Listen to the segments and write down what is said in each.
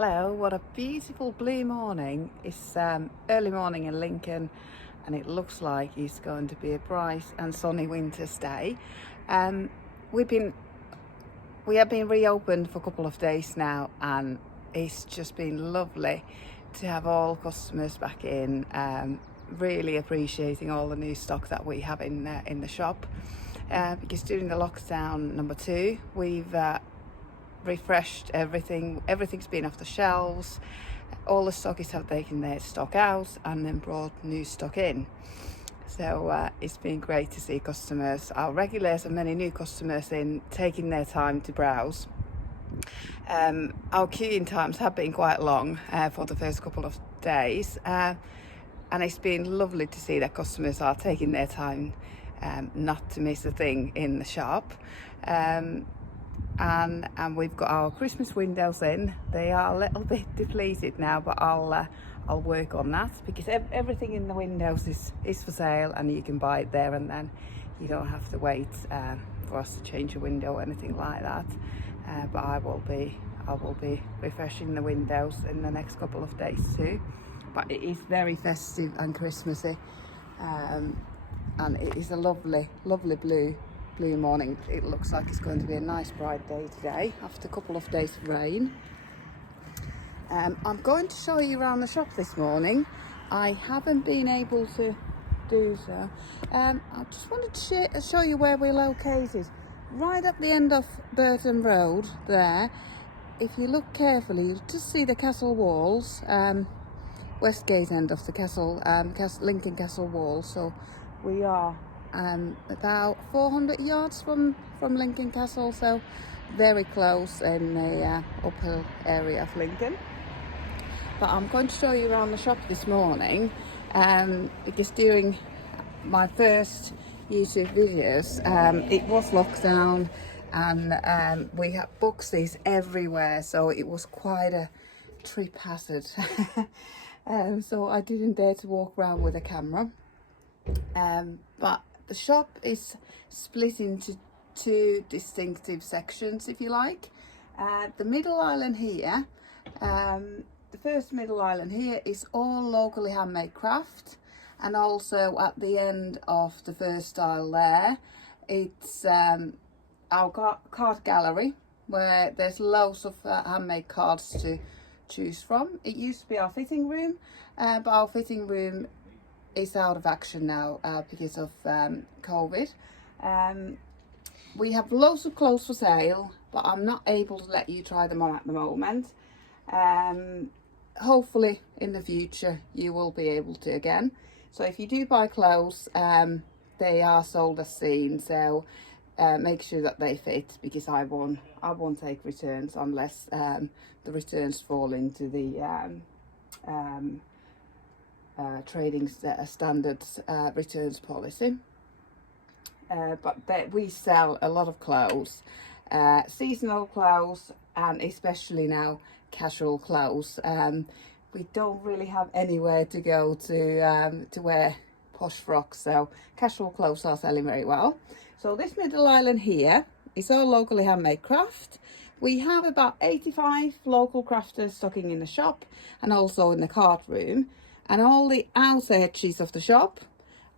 Hello, what a beautiful blue morning. It's early morning in Lincoln and it looks like it's going to be a bright and sunny winter's day. Um, we have been reopened for a couple of days now and it's just been lovely to have all customers back in. Really appreciating all the new stock that we have in the shop because during the lockdown number 2 we've refreshed everything. Everything's been off the shelves. All the stockists have taken their stock out and then brought new stock in. So it's been great to see customers, our regulars and many new customers in, taking their time to browse. Our queuing times have been quite long for the first couple of days, and it's been lovely to see that customers are taking their time not to miss a thing in the shop. And we've got our Christmas windows in. They are a little bit depleted now, but I'll work on that because everything in the windows is for sale and you can buy it there and then. You don't have to wait for us to change a window or anything like that. But I will be refreshing the windows in the next couple of days too. But it is very festive and Christmassy, and it is a lovely blue morning. It looks like it's going to be a nice bright day today after a couple of days of rain. I'm going to show you around the shop this morning. I haven't been able to do so. I just wanted to show you where we're located. Right at the end of Burton Road there. If you look carefully, you'll just see the castle walls, Westgate end of the castle, Lincoln Castle wall. So we are about 400 yards from Lincoln Castle, so very close in the uphill area of Lincoln. But I'm going to show you around the shop this morning because during my first YouTube videos it was locked down and we had boxes everywhere, so it was quite a trip hazard. So I didn't dare to walk around with a camera, but the shop is split into 2 distinctive sections, if you like. The middle island here, the first middle island here is all locally handmade craft, and also at the end of the first aisle there, it's our card gallery where there's loads of handmade cards to choose from. It used to be our fitting room, but our fitting room is out of action now because of COVID. We have loads of clothes for sale, but I'm not able to let you try them on at the moment. Hopefully in the future you will be able to again. So if you do buy clothes, they are sold as seen, so make sure that they fit, because I won't take returns unless the returns fall into the trading standards returns policy. But we sell a lot of clothes, seasonal clothes, and especially now casual clothes. We don't really have anywhere to go to wear posh frocks, so casual clothes are selling very well. So this middle island here is all locally handmade craft. We have about 85 local crafters stocking in the shop and also in the card room. And all the outer edges of the shop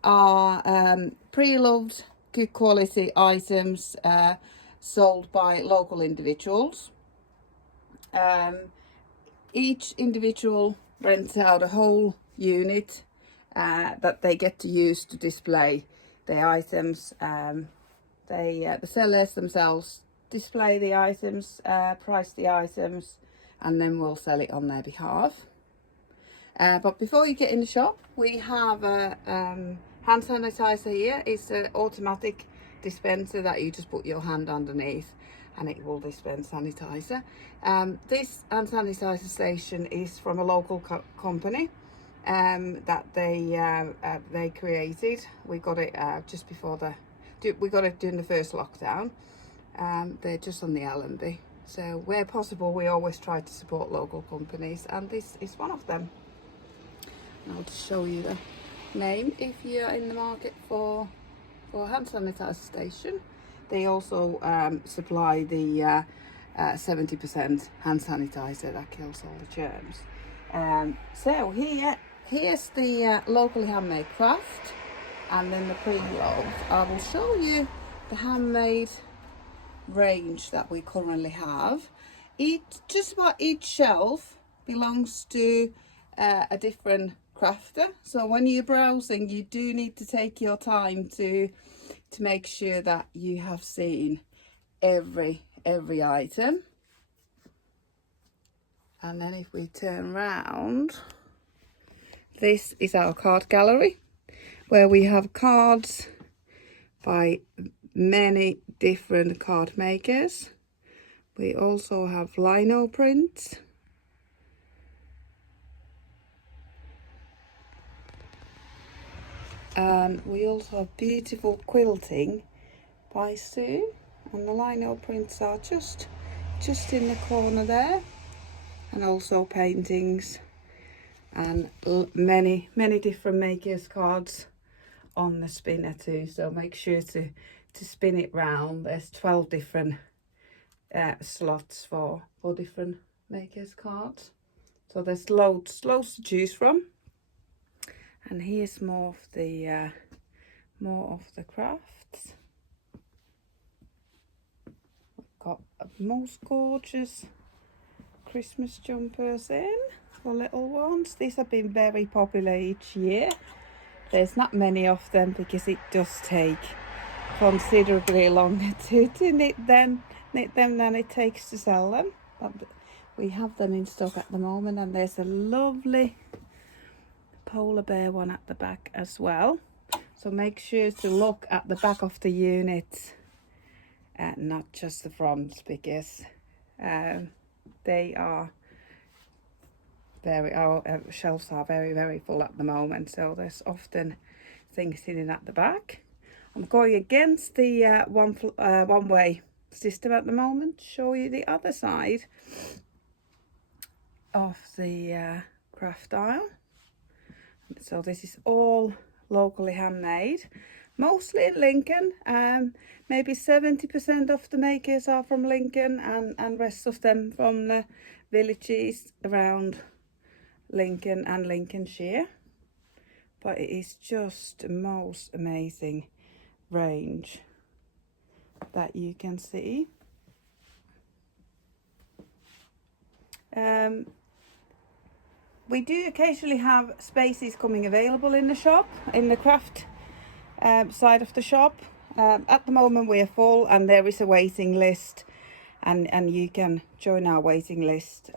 are pre-loved, good quality items sold by local individuals. Each individual rents out a whole unit that they get to use to display their items. The sellers themselves display the items, price the items, and then we'll sell it on their behalf. But before you get in the shop, we have a hand sanitizer here. It's an automatic dispenser that you just put your hand underneath and it will dispense sanitizer. This hand sanitizer station is from a local company that they created. We got it just before we got it during the first lockdown. They're just on the Allenby, so where possible we always try to support local companies, and this is one of them. I'll just show you the name if you're in the market for hand sanitizer station. They also supply the 70% hand sanitizer that kills all the germs. So here's the locally handmade craft, and then the PreLoved. I will show you the handmade range that we currently have. Just about each shelf belongs to a different crafter, so when you're browsing you do need to take your time to make sure that you have seen every item. And then if we turn round, this is our card gallery, where we have cards by many different card makers. We also have lino prints, and we also have beautiful quilting by Sue, and the lino prints are just in the corner there, and also paintings and many different makers cards on the spinner too, so make sure to spin it round. There's 12 different slots for different makers cards, so there's loads to choose from. And here's more of the crafts. We've got most gorgeous Christmas jumpers in for little ones. These have been very popular each year. There's not many of them because it does take considerably longer to knit them than it takes to sell them, but we have them in stock at the moment. And there's a lovely polar bear one at the back as well, so make sure to look at the back of the unit, not just the front, because they are our shelves are very full at the moment, so there's often things hidden at the back. I'm going against the one-way system at the moment to show you the other side of the craft aisle. So this is all locally handmade, mostly in Lincoln. Maybe 70% of the makers are from Lincoln, and rest of them from the villages around Lincoln and Lincolnshire. But it is just the most amazing range that you can see. We do occasionally have spaces coming available in the shop, in the craft side of the shop. At the moment we are full, and there is a waiting list, and you can join our waiting list.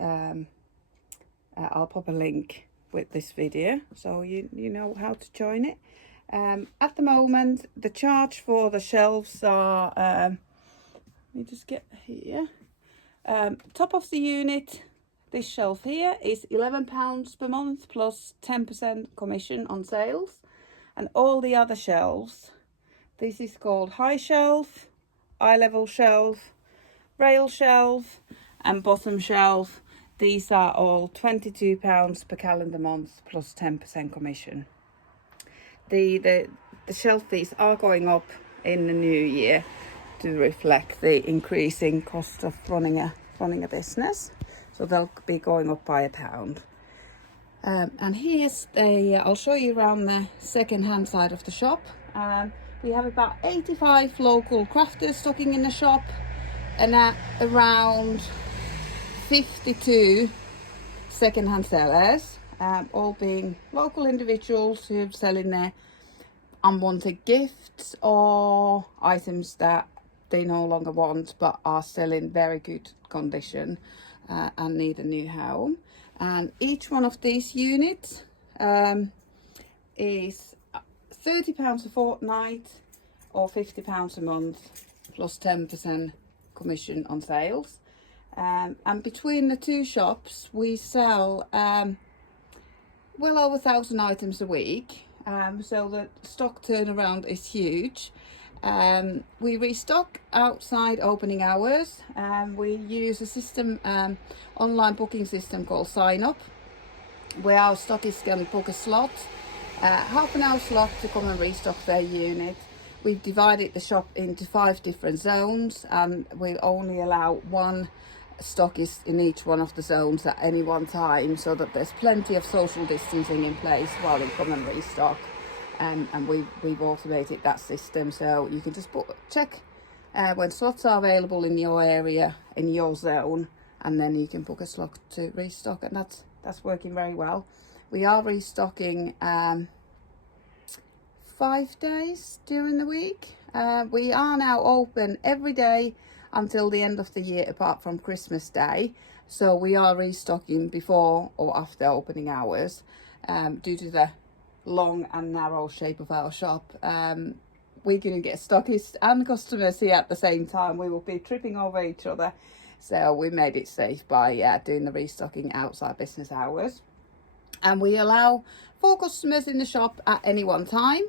I'll pop a link with this video so you know how to join it. At the moment the charge for the shelves are, let me just get here, top of the unit. This shelf here is £11 per month plus 10% commission on sales. And all the other shelves, this is called high shelf, eye level shelf, rail shelf and bottom shelf. These are all £22 per calendar month plus 10% commission. The shelf fees are going up in the new year to reflect the increasing cost of running a business. So they'll be going up by £1. And here's I'll show you around the second hand side of the shop. We have about 85 local crafters stocking in the shop, and around 52 second hand sellers, all being local individuals who are selling their unwanted gifts or items that they no longer want but are still in very good condition and need a new home. And each one of these units is £30 a fortnight or £50 a month plus 10% commission on sales. And between the two shops we sell well over 1,000 items a week, so the stock turnaround is huge. We restock outside opening hours. We use a system, online booking system called Sign Up, where our stockists can book a slot, half an hour slot to come and restock their unit. we've divided the shop into 5 different zones, and we only allow one stockist in each one of the zones at any one time, so that there's plenty of social distancing in place while they come and restock. And we've automated that system, so you can just check when slots are available in your area, in your zone, and then you can book a slot to restock, and that's working very well. We are restocking 5 days during the week. We are now open every day until the end of the year, apart from Christmas Day. So we are restocking before or after opening hours, due to the long and narrow shape of our shop. We're going to get stockists and customers here at the same time. We will be tripping over each other. So we made it safe by doing the restocking outside business hours. And we allow 4 customers in the shop at any one time.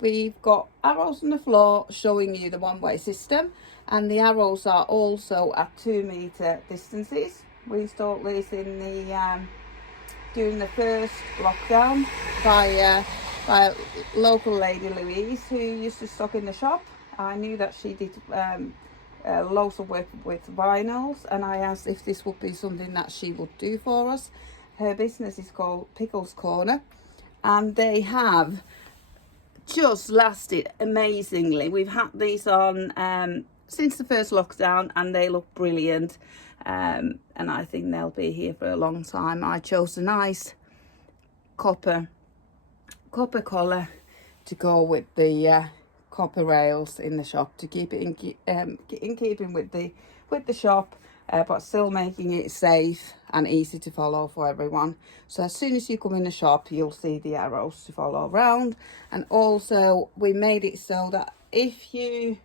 We've got arrows on the floor showing you the one-way system, and the arrows are also at 2-meter distances. We installed these in the during the first lockdown by a local lady, Louise, who used to stock in the shop. I knew that she did loads of work with vinyls, and I asked if this would be something that she would do for us. Her business is called Pickles Corner, and they have just lasted amazingly. We've had these on since the first lockdown, and they look brilliant, and I think they'll be here for a long time. I chose a nice copper colour to go with the copper rails in the shop, to keep it in keeping with the shop, but still making it safe and easy to follow for everyone. So as soon as you come in the shop, you'll see the arrows to follow around. And also we made it so that if you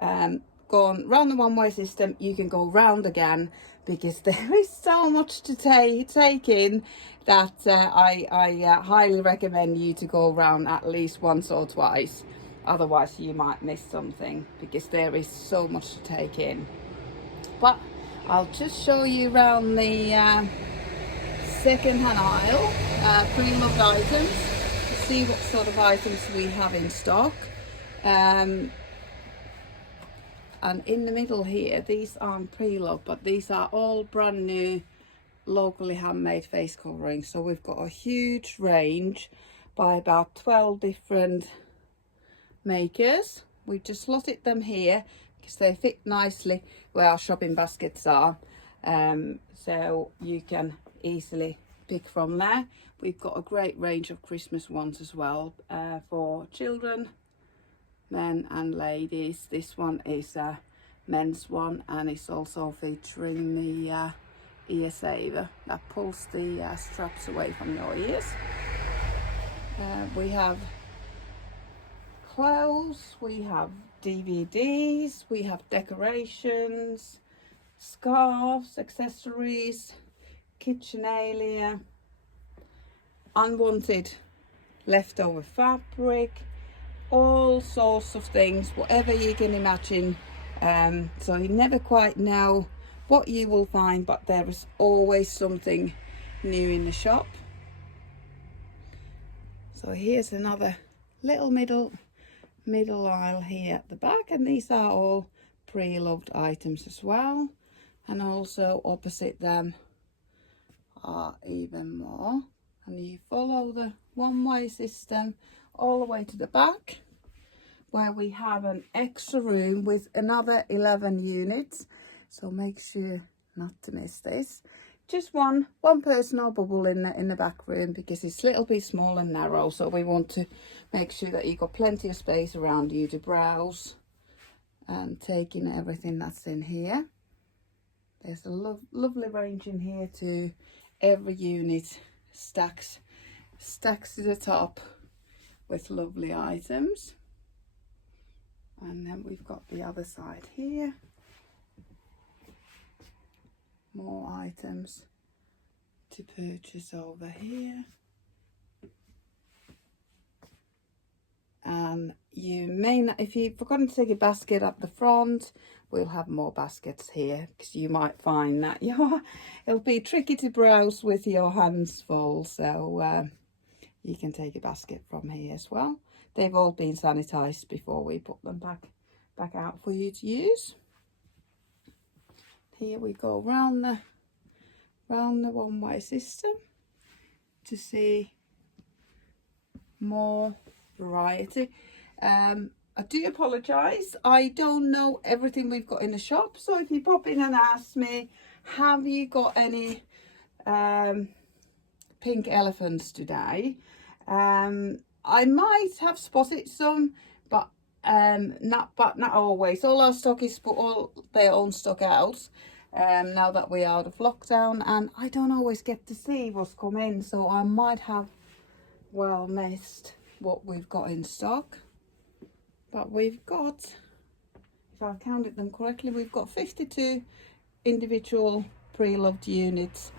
go on round the one-way system, you can go round again, because there is so much to take in that I highly recommend you to go around at least once or twice. Otherwise you might miss something, because there is so much to take in. But I'll just show you around the second-hand aisle, PreLoved items, to see what sort of items we have in stock. And in the middle here, these aren't PreLoved, but these are all brand new, locally handmade face coverings. So we've got a huge range by about 12 different makers. We've just slotted them here because they fit nicely where our shopping baskets are, so you can easily pick from there. We've got a great range of Christmas ones as well, for children, men and ladies. This one is a men's one, and it's also featuring the ear saver that pulls the straps away from your ears. We have clothes, we have DVDs, we have decorations, scarves, accessories, KitchenAlia, unwanted leftover fabric, all sorts of things, whatever you can imagine. So you never quite know what you will find, but there is always something new in the shop. So here's another little middle aisle here at the back, and these are all PreLoved items as well. And also opposite them are even more, and you follow the one-way system all the way to the back, where we have an extra room with another 11 units. So make sure not to miss this. Just one personal bubble in the back room, because it's a little bit small and narrow, so we want to make sure that you've got plenty of space around you to browse and take in everything that's in here. There's a lovely range in here too. Every unit stacks to the top with lovely items. And then we've got the other side here. More items to purchase over here. And you may not, if you've forgotten to take a basket at the front, we'll have more baskets here, because you might find that it'll be tricky to browse with your hands full. So you can take a basket from here as well. they've all been sanitized before we put them back out for you to use. Here we go round the one-way system to see more variety. I do apologise, I don't know everything we've got in the shop, so if you pop in and ask me, have you got any pink elephants today, I might have spotted some, but not always. All our stock is put all their own stock out now that we're out of lockdown, and I don't always get to see what's come in, so I might have well missed what we've got in stock. But we've got, if I've counted them correctly, we've got 52 individual PreLoved units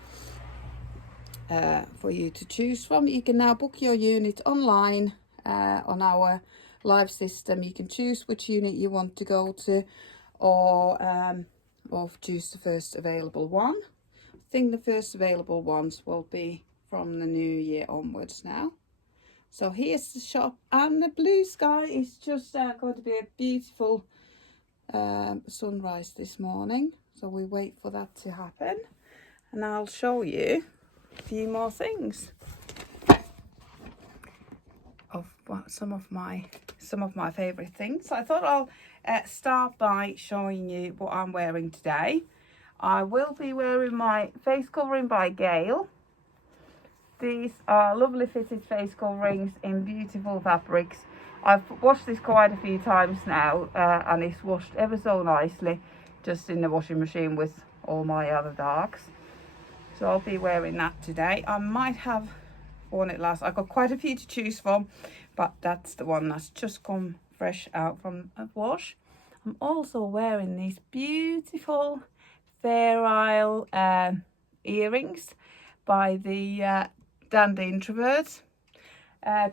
for you to choose from. You can now book your unit online on our live system. You can choose which unit you want to go to, or choose the first available one. I think the first available ones will be from the new year onwards now. So here's the shop, and the blue sky is just going to be a beautiful sunrise this morning. So we wait for that to happen, and I'll show you a few more things of some of my favourite things. So I thought I'll start by showing you what I'm wearing today. I will be wearing my face covering by Gale. These are lovely fitted face coverings in beautiful fabrics. I've washed this quite a few times now, and it's washed ever so nicely just in the washing machine with all my other darks. So I'll be wearing that today. I might have worn it last. I've got quite a few to choose from, but that's the one that's just come fresh out from a wash. I'm also wearing these beautiful Fair Isle earrings by the Dandy Introvert.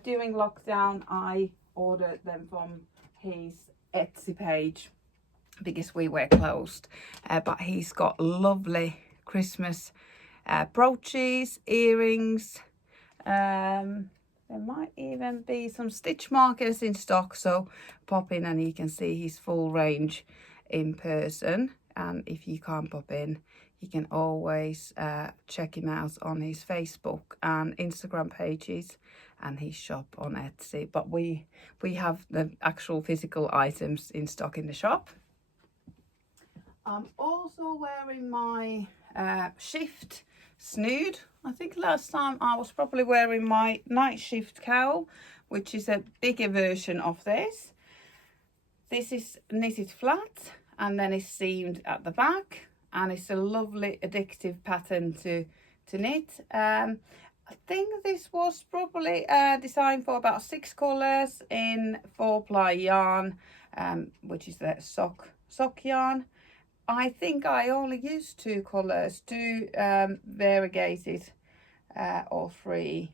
During lockdown, I ordered them from his Etsy page because we were closed, but he's got lovely Christmas brooches, earrings. There might even be some stitch markers in stock, so pop in and you can see his full range in person. And if you can't pop in, you can always check him out on his Facebook and Instagram pages and his shop on Etsy. But we have the actual physical items in stock in the shop. I'm also wearing my shift Snoot. I think last time I was probably wearing my night shift cowl, which is a bigger version of this. This is knitted flat and then it's seamed at the back. And it's a lovely addictive pattern to knit. I think this was probably designed for about 6 colours in 4-ply yarn, which is the sock yarn. I think I only used 2 colours, 2 variegated or 3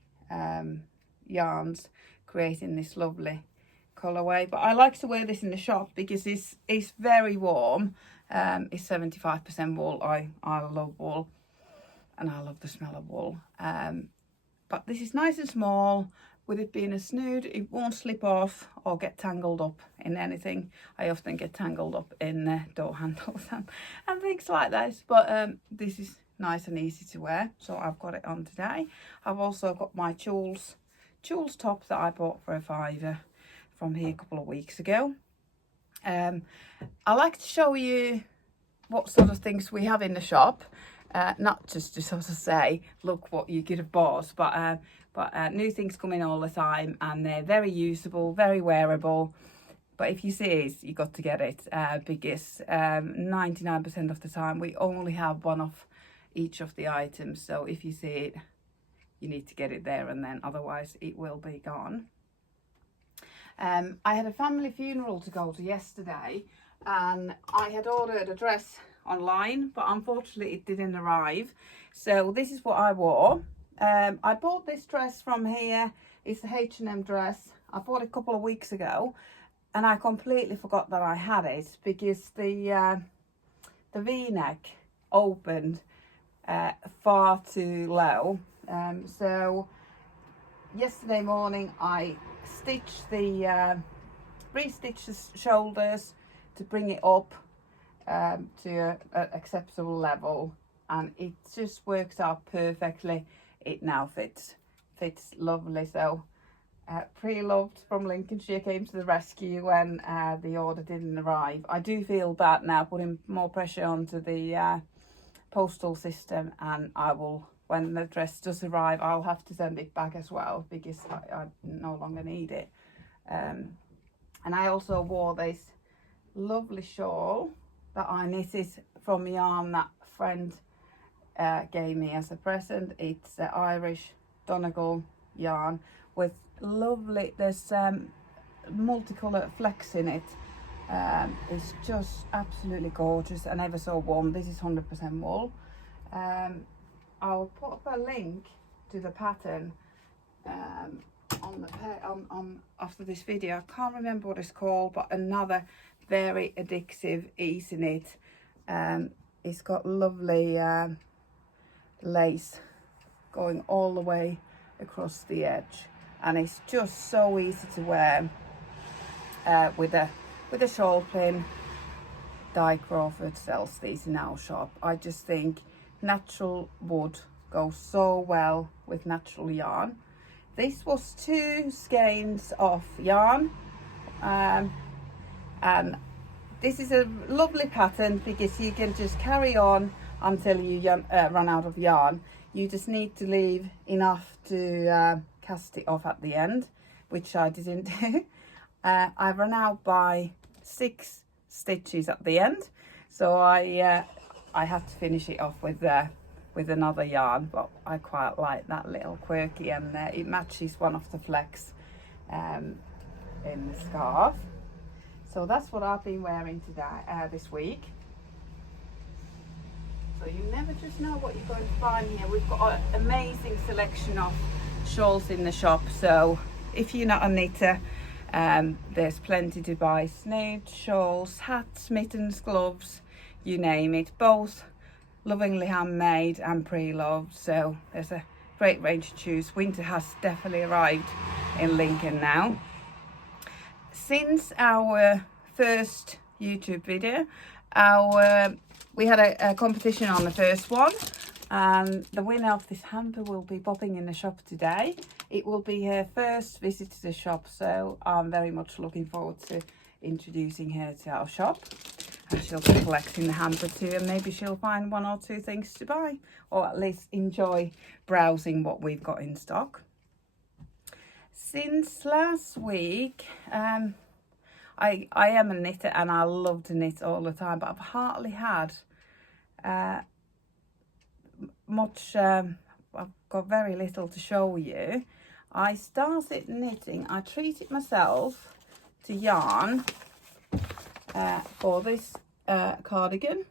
yarns, creating this lovely colourway. But I like to wear this in the shop because it's very warm. It's 75% wool. I love wool and I love the smell of wool. But this is nice and small. With it being a Snoot, it won't slip off or get tangled up in anything. I often get tangled up in door handles and things like this. But this is nice and easy to wear, so I've got it on today. I've also got my Shawls top that I bought for a £5 from here a couple of weeks ago. I like to show you what sort of things we have in the shop, not just to sort of say, look what you could have bought, but new things come in all the time and they're very usable, very wearable. But if you see it, you got to get it because 99% of the time we only have one of each of the items. So if you see it, you need to get it there and then, otherwise it will be gone. I had a family funeral to go to yesterday and I had ordered a dress online, but unfortunately it didn't arrive. So this is what I wore. I bought this dress from here. It's a H&M dress. I bought it a couple of weeks ago and I completely forgot that I had it because the V-neck opened far too low. So yesterday morning I restitch the shoulders to bring it up to an acceptable level, and it just works out perfectly. It now fits lovely. So PreLoved from Lincolnshire came to the rescue when the order didn't arrive. I do feel bad now, putting more pressure onto the postal system, and I will, when the dress does arrive, I'll have to send it back as well, because I no longer need it. And I also wore this lovely shawl that I knitted from yarn that a friend gave me as a present. It's the Irish Donegal yarn with lovely, there's multicolour flecks in it. It's just absolutely gorgeous and ever so warm. This is 100% wool. I'll put up a link to the pattern on after this video. I can't remember what it's called, but another very addictive ease in it. It's got lovely lace going all the way across the edge, and it's just so easy to wear with a shawl pin. Di Crawford sells these in our shop. I just think natural wood goes so well with natural yarn. This was 2 skeins of yarn, and this is a lovely pattern because you can just carry on until you run out of yarn. You just need to leave enough to cast it off at the end, which I didn't do. I ran out by 6 stitches at the end, so I had to finish it off with another yarn, but I quite like that little quirky, and it matches one of the flecks in the scarf. So that's what I've been wearing today, this week. So you never just know what you're going to find here. We've got an amazing selection of shawls in the shop, so if you're not a knitter, there's plenty to buy. Snoot, shawls, hats, mittens, gloves, you name it, both lovingly handmade and PreLoved. So there's a great range to choose. Winter has definitely arrived in Lincoln now. Since our first YouTube video, we had a competition on the first one, and the winner of this hamper will be popping in the shop today. It will be her first visit to the shop, so I'm very much looking forward to introducing her to our shop, and she'll be collecting the hamper too, and maybe she'll find 1 or 2 things to buy, or at least enjoy browsing what we've got in stock. Since last week, I am a knitter and I love to knit all the time, but I've hardly had much, I've got very little to show you. I started knitting, I treated myself to yarn for this cardigan.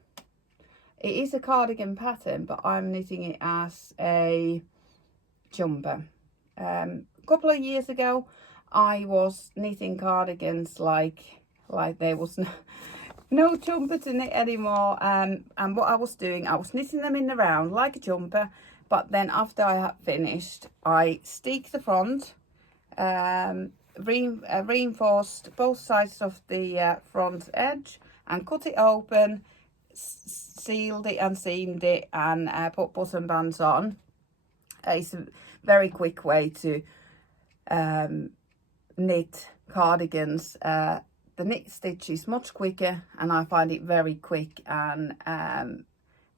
It is a cardigan pattern, but I'm knitting it as a jumper. A couple of years ago, I was knitting cardigans like there was no jumper to knit anymore, and what I was doing, I was knitting them in the round like a jumper, but then after I had finished, I steeked the front, reinforced both sides of the front edge and cut it open, sealed it and seamed it, and put button bands on. It's a very quick way to knit cardigans. The knit stitch is much quicker, and I find it very quick and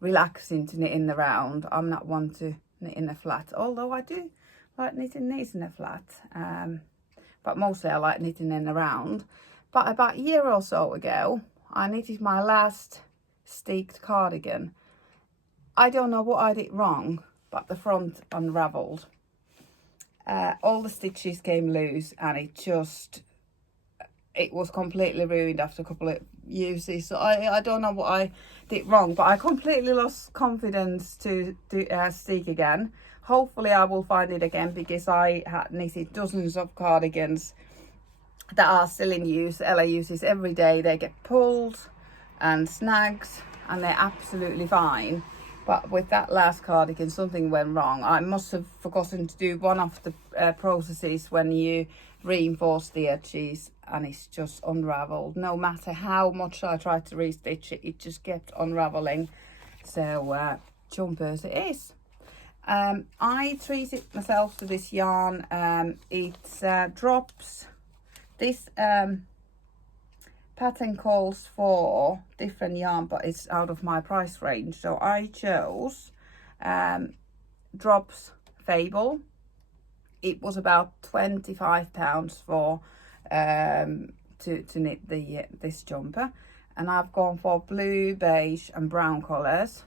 relaxing to knit in the round. I'm not one to knit in a flat, although I do like knitting these in a flat, but mostly I like knitting in the round. But about a year or so ago, I knitted my last steeked cardigan. I don't know what I did wrong, but the front unravelled. All the stitches came loose, and it was completely ruined after a couple of uses. So I don't know what I did wrong, but I completely lost confidence to steek again. Hopefully I will find it again, because I had knitted dozens of cardigans that are still in use. Ella uses every day. They get pulled and snags, and they're absolutely fine. But with that last cardigan, something went wrong. I must have forgotten to do one of the processes when you reinforced the edges, and it's just unraveled. No matter how much I tried to restitch it, it just kept unraveling. So jumpers it is. I treated myself to this yarn. It's drops. This pattern calls for different yarn, but it's out of my price range, so I chose drops Fable. It was about £25 for to knit this jumper, and I've gone for blue, beige and brown colours.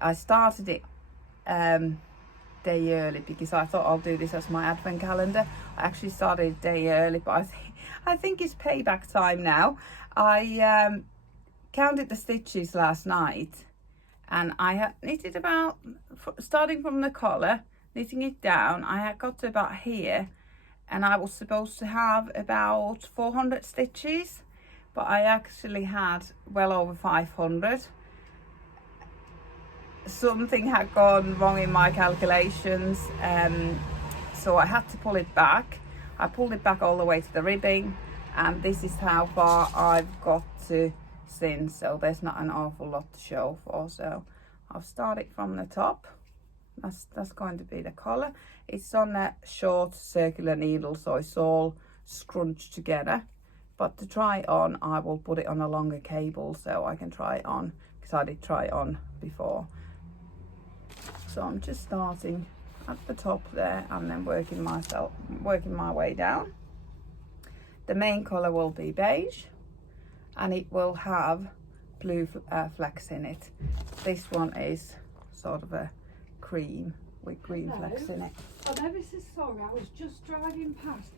I started it day early because I thought I'll do this as my advent calendar. I actually started a day early, but I think it's payback time now. I counted the stitches last night, and I had knitted about, starting from the collar, knitting it down, I had got to about here, and I was supposed to have about 400 stitches, but I actually had well over 500. Something had gone wrong in my calculations, so I had to pull it back. I pulled it back all the way to the ribbing, and this is how far I've got to since, so there's not an awful lot to show for. So I'll start it from the top. That's going to be the collar. It's on a short circular needle, so it's all scrunched together, but to try on I will put it on a longer cable so I can try it on, because I did try it on before. So I'm just starting at the top there and then working my way down. The main colour will be beige, and it will have blue flecks in it. This one is sort of a cream with green flecks in it. I'm ever so sorry, I was just driving past.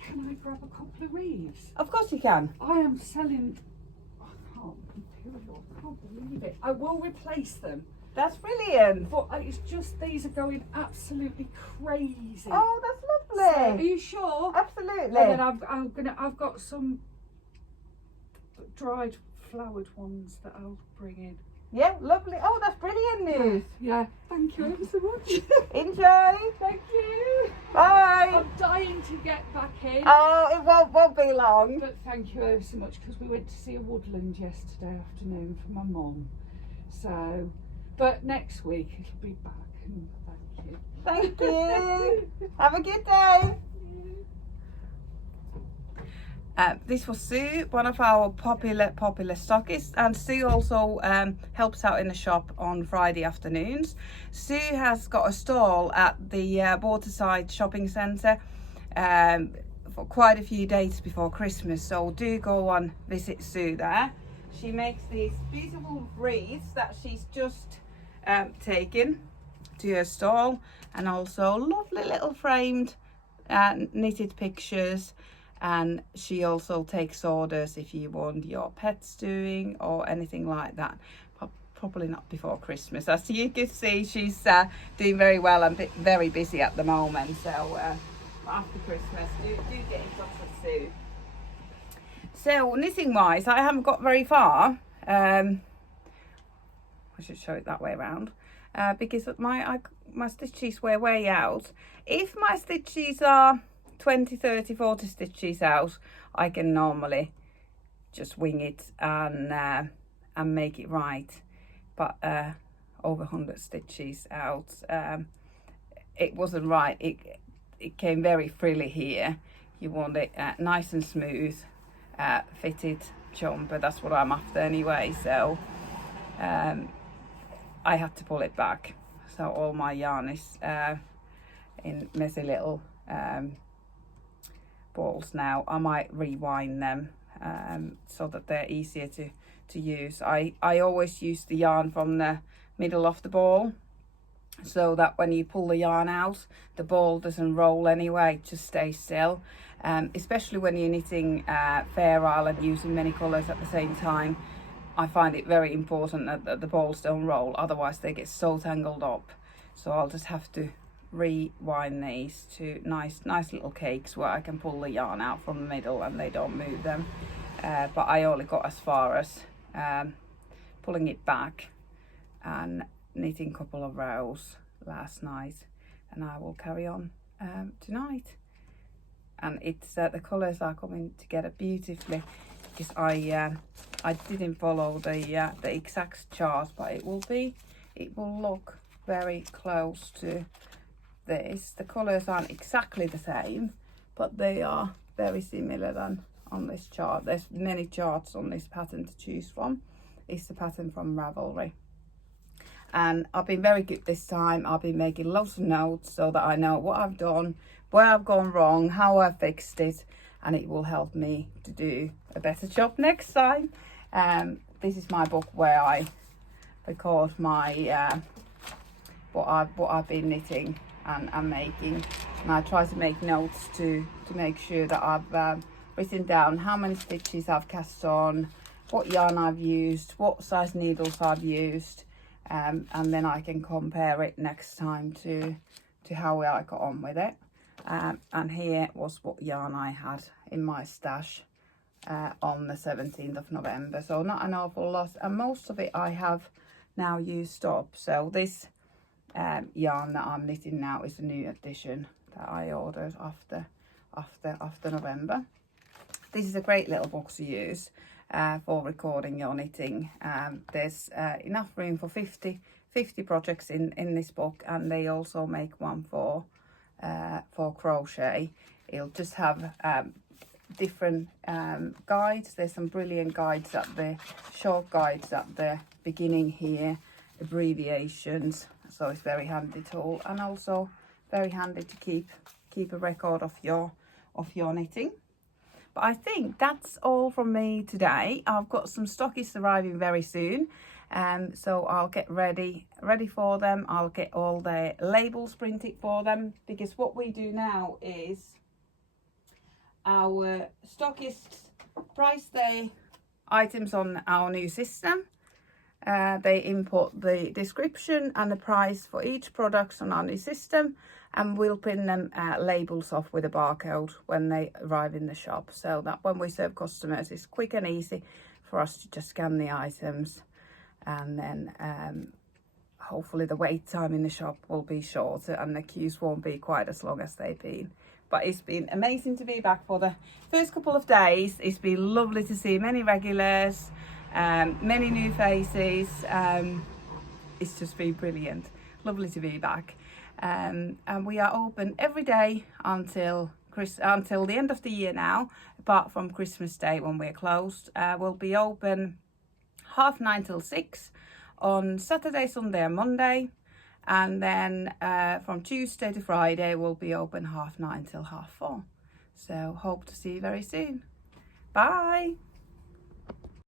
Can I grab a couple of wreaths? Of course you can. I am selling, I can't believe it. I will replace them. That's brilliant. But it's just, these are going absolutely crazy. Oh, that's So, are lovely. you sure? Absolutely. And then I've got some dried flowered ones that I'll bring in. Yeah, lovely. Oh, that's brilliant news. Yeah, thank you ever so much. Enjoy. Thank you. Bye. I'm dying to get back in. Oh, it won't be long. But thank you ever so much, because we went to see a woodland yesterday afternoon for my mum. So, but next week it'll be back, and thank you. Thank you. Have a good day. This was Sue, one of our popular stockists, and Sue also helps out in the shop on Friday afternoons. Sue has got a stall at the Waterside Shopping Centre for quite a few days before Christmas, so do go and visit Sue there. She makes these beautiful wreaths that she's just taken to her stall, and also lovely little framed knitted pictures. And she also takes orders if you want your pets doing or anything like that. Probably not before Christmas. As you can see, she's doing very well and very busy at the moment. So after Christmas, do get in touch with Sue. So knitting wise, I haven't got very far. I should show it that way around, because my stitches were way out. If my stitches are 20, 30, 40 stitches out, I can normally just wing it and make it right. But over 100 stitches out, it wasn't right. It came very frilly here. You want it nice and smooth, fitted jumper. That's what I'm after anyway. So I had to pull it back. So all my yarn is in messy little balls now. I might rewind them so that they're easier to use. I always use the yarn from the middle of the ball, so that when you pull the yarn out, the ball doesn't roll anyway, it just stays still. Especially when you're knitting Fair Isle and using many colours at the same time, I find it very important that the balls don't roll, otherwise they get so tangled up. So I'll just have to rewind these to nice little cakes where I can pull the yarn out from the middle and they don't move them. But I only got as far as pulling it back and knitting a couple of rows last night, and I will carry on tonight. and it's the colours are coming together beautifully, because I didn't follow the exact chart, but it will look very close to this. The colours aren't exactly the same, but they are very similar than on this chart. There's many charts on this pattern to choose from. It's the pattern from Ravelry, and I've been very good this time. I've been making lots of notes so that I know what I've done, where I've gone wrong, how I fixed it, and it will help me to do a better job next time. This is my book where I record my what I've been knitting and making, and I try to make notes to make sure that I've written down how many stitches I've cast on, what yarn I've used, what size needles I've used, and then I can compare it next time to how I got on with it. And here was what yarn I had in my stash on the 17th of November. So not an awful lot, and most of it I have now used up. So this yarn that I'm knitting now is a new addition that I ordered after November. This is a great little book to use for recording your knitting. There's enough room for 50 projects in this book, and they also make one for crochet. It'll just have different guides. There's some brilliant guides short guides at the beginning here, abbreviations, so it's very handy tool, and also very handy to keep a record of your knitting. But I think that's all from me today. I've got some stockists arriving very soon, so I'll get ready for them. I'll get all the labels printed for them, because what we do now is our stockists price the items on our new system. They import the description and the price for each product on our new system, and we'll print them labels off with a barcode when they arrive in the shop, so that when we serve customers it's quick and easy for us to just scan the items, and then hopefully the wait time in the shop will be shorter and the queues won't be quite as long as they've been. But it's been amazing to be back for the first couple of days. It's been lovely to see many regulars, many new faces. It's just been brilliant. Lovely to be back. And we are open every day until the end of the year now, apart from Christmas Day when we're closed. We'll be open 9:30 till 6 on Saturday, Sunday and Monday. And then from Tuesday to Friday we'll be open 9:30 till 4:30. So hope to see you very soon. Bye.